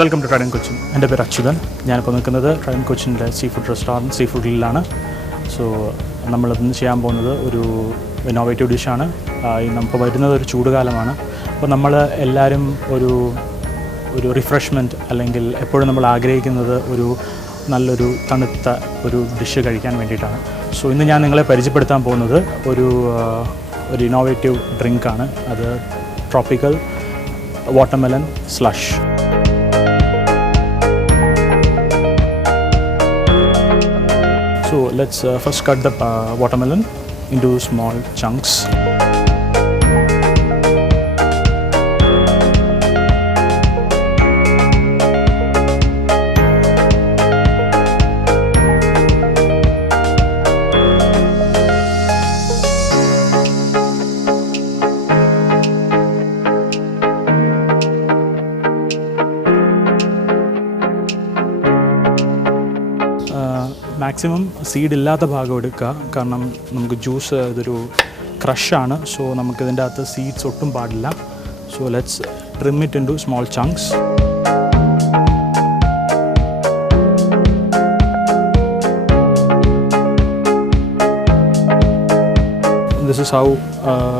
Welcome to Trident Cochin. എൻ്റെ പേര് അച്യുതൻ. ഞാനിപ്പോൾ നിൽക്കുന്നത് ട്രൈഡന്റ് കൊച്ചിൻ്റെ സീ ഫുഡ് റെസ്റ്റോറൻറ്റ് സീ ഫുഡിലാണ്. സോ നമ്മളിന്ന് ചെയ്യാൻ പോകുന്നത് ഒരു ഇന്നോവേറ്റീവ് ഡിഷാണ്. നമുക്ക് വരുന്നത് ഒരു ചൂടുകാലമാണ്. അപ്പോൾ നമ്മൾ എല്ലാവരും ഒരു റിഫ്രഷ്മെൻറ്റ് അല്ലെങ്കിൽ എപ്പോഴും നമ്മൾ ആഗ്രഹിക്കുന്നത് ഒരു നല്ലൊരു തണുത്ത ഒരു ഡിഷ് കഴിക്കാൻ വേണ്ടിയിട്ടാണ്. സോ ഇന്ന് ഞാൻ നിങ്ങളെ പരിചയപ്പെടുത്താൻ പോകുന്നത് ഒരു ഇന്നോവേറ്റീവ് ഡ്രിങ്കാണ്. അത് tropical watermelon slush. So let's first cut the watermelon into small chunks. Maximum seed ഇല്ലാത്ത ഭാഗം എടുക്കുക, കാരണം നമുക്ക് ജ്യൂസ് ഇതൊരു ക്രഷാണ്. സോ നമുക്കിതിൻ്റെ അകത്ത് സീഡ്സ് ഒട്ടും പാടില്ല. So let's trim it into small chunks. This is how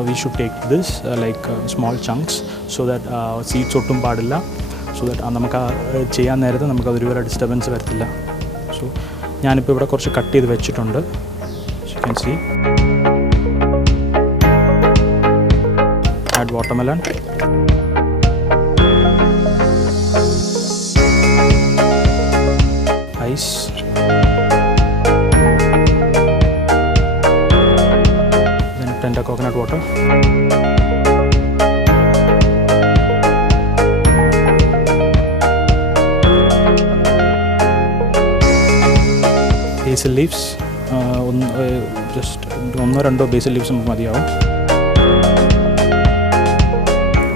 we should take this, like small chunks, so that seeds ഒട്ടും പാടില്ല. സോ ദാറ്റ് നമുക്ക് ചെയ്യാൻ നേരത്തെ നമുക്ക് അതൊരു ഡിസ്റ്റർബൻസ് വരത്തില്ല. സോ ഞാനിപ്പോൾ ഇവിടെ കുറച്ച് കട്ട് ചെയ്ത് വെച്ചിട്ടുണ്ട്. You can see. Add watermelon, ice, then tender coconut water, basil leaves. Just 1-2 basil leaves നമുക്ക് മതിയാവും.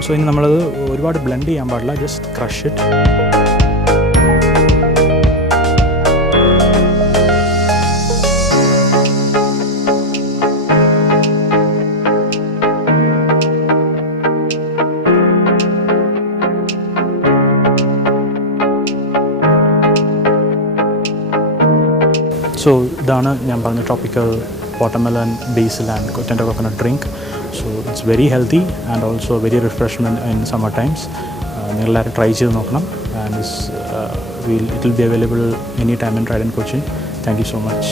സോ ഇനി നമ്മളത് ഒരുപാട് ബ്ലെൻഡ് ചെയ്യാൻ പാടില്ല, ജസ്റ്റ് ക്രഷ് ഇറ്റ്. സോ ഇതാണ് ഞാൻ പറഞ്ഞ tropical watermelon Basil and tender coconut drink. So it's very healthy and also very refreshment in summer times. നിങ്ങളെല്ലാവരും ട്രൈ ചെയ്ത് നോക്കണം. And it will be available any time in Trident Cochin. Thank you so much.